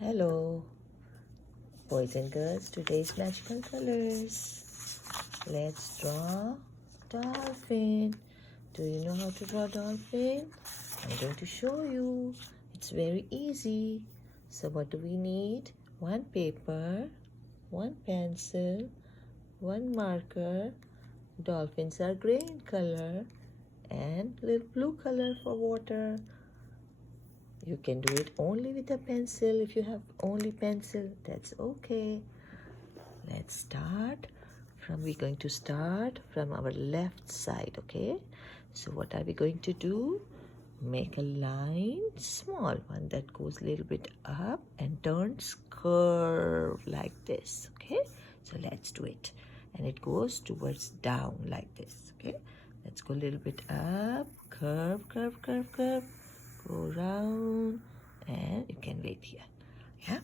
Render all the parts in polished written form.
Hello, boys and girls. Today's magical colors. Let's draw dolphin. Do you know how to draw dolphin? I'm going to show you. It's very easy. So what do we need? One paper, one pencil, one marker. Dolphins are gray in color and little blue color for water. You can do it only with a pencil. If you have only pencil, that's okay. Let's start we're going to start from our left side, okay? So what are we going to do? Make a line, small one that goes a little bit up and turns curve like this, okay? So let's do it. And it goes towards down like this, okay? Let's go a little bit up, curve, curve, curve, curve. Go round, and you can wait here. Yeah.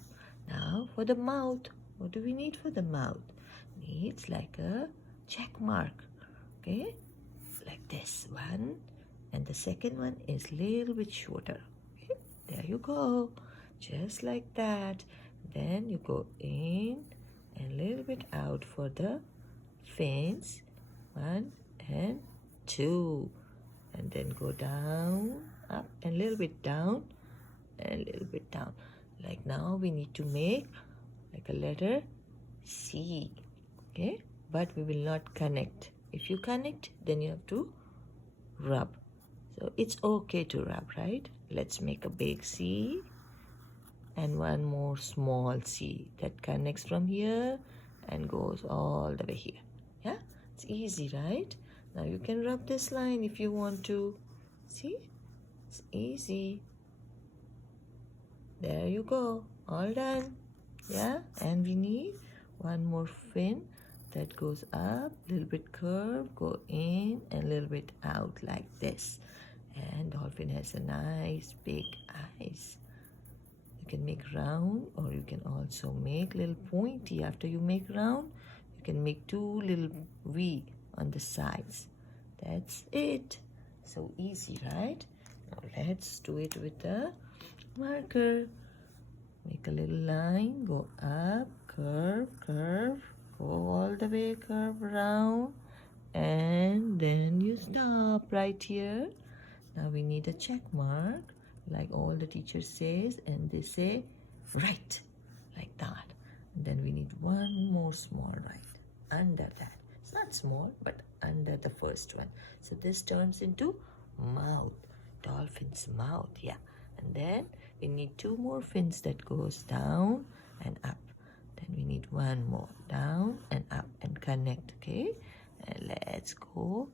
Now for the mouth, what do we need for the mouth? Needs like a check mark. Okay, like this one, and the second one is little bit shorter. Okay, there you go, just like that. Then you go in and a little bit out for the fins. 1 and 2, and then go down, up, and a little bit down, and a little bit down. Like now we need to make like a letter C, okay? But we will not connect. If you connect, then you have to rub. So it's okay to rub, right? Let's make a big C and one more small C that connects from here and goes all the way here. Yeah, it's easy, right? Now you can rub this line if you want to. See? It's easy. There you go. All done. Yeah? And we need one more fin that goes up, little bit curve, go in and a little bit out like this. And dolphin has a nice big eyes. You can make round, or you can also make little pointy. After you make round, you can make two little V on the sides. That's it. So easy, right? Now let's do it with the marker. Make a little line, go up, curve, curve, go all the way, curve around, and then you stop right here. Now we need a check mark, like all the teachers says, and they say right, like that. And then we need one more small right under that. It's not small, but under the first one. So this turns into mouth, dolphin's mouth, yeah. And then we need two more fins that goes down and up. Then we need one more down and up and connect, okay? And let's go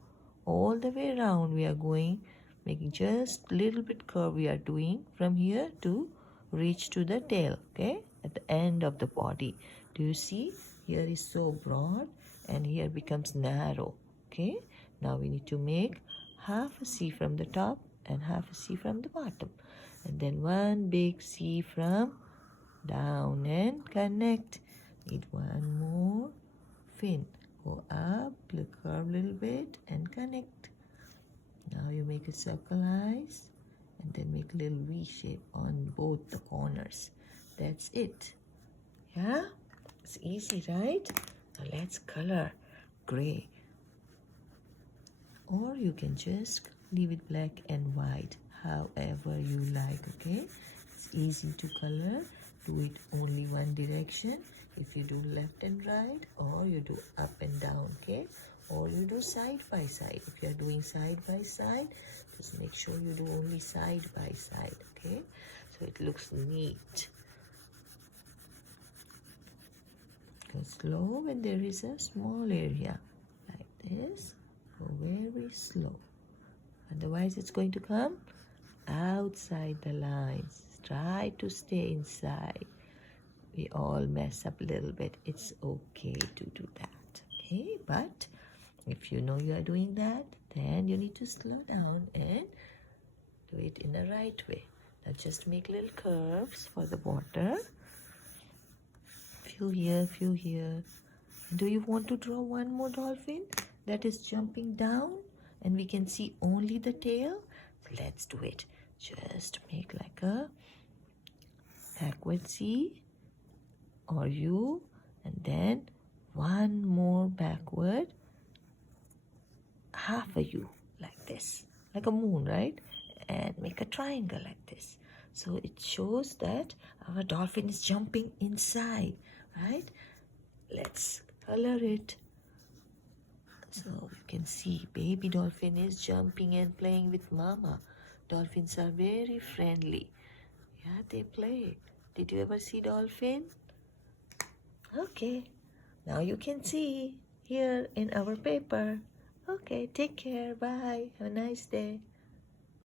all the way around. We are going, making just little bit curve we are doing from here to reach to the tail, okay? At the end of the body. Do you see? Here is so broad and here becomes narrow, okay? Now we need to make half a C from the top and half a C from the bottom. And then one big C from down and connect. Need one more fin. Go up, curve a little bit and connect. Now you make a circle eyes and then make a little V shape on both the corners. That's it. Yeah? It's easy, right? Now let's color gray. Or you can just leave it black and white, however you like, okay? It's easy to color. Do it only one direction. If you do left and right, or you do up and down, okay? Or you do side by side. If you are doing side by side, just make sure you do only side by side, okay? So it looks neat. Go slow when there is a small area, like this. Go very slow. Otherwise, it's going to come outside the lines. Try to stay inside. We all mess up a little bit. It's okay to do that, okay? But if you know you are doing that, then you need to slow down and do it in the right way. Now just make little curves for the water. Few here, few here. Do you want to draw one more dolphin that is jumping down and we can see only the tail? So let's do it. Just make like a backward C or U, and then one more backward, half a U, like this, like a moon, right? And make a triangle like this. So it shows that our dolphin is jumping inside, right? Let's color it. So you can see baby dolphin is jumping and playing with mama. Dolphins are very friendly. Yeah, they play. Did you ever see dolphin? Okay, now you can see here in our paper. Okay, take care. Bye. Have a nice day.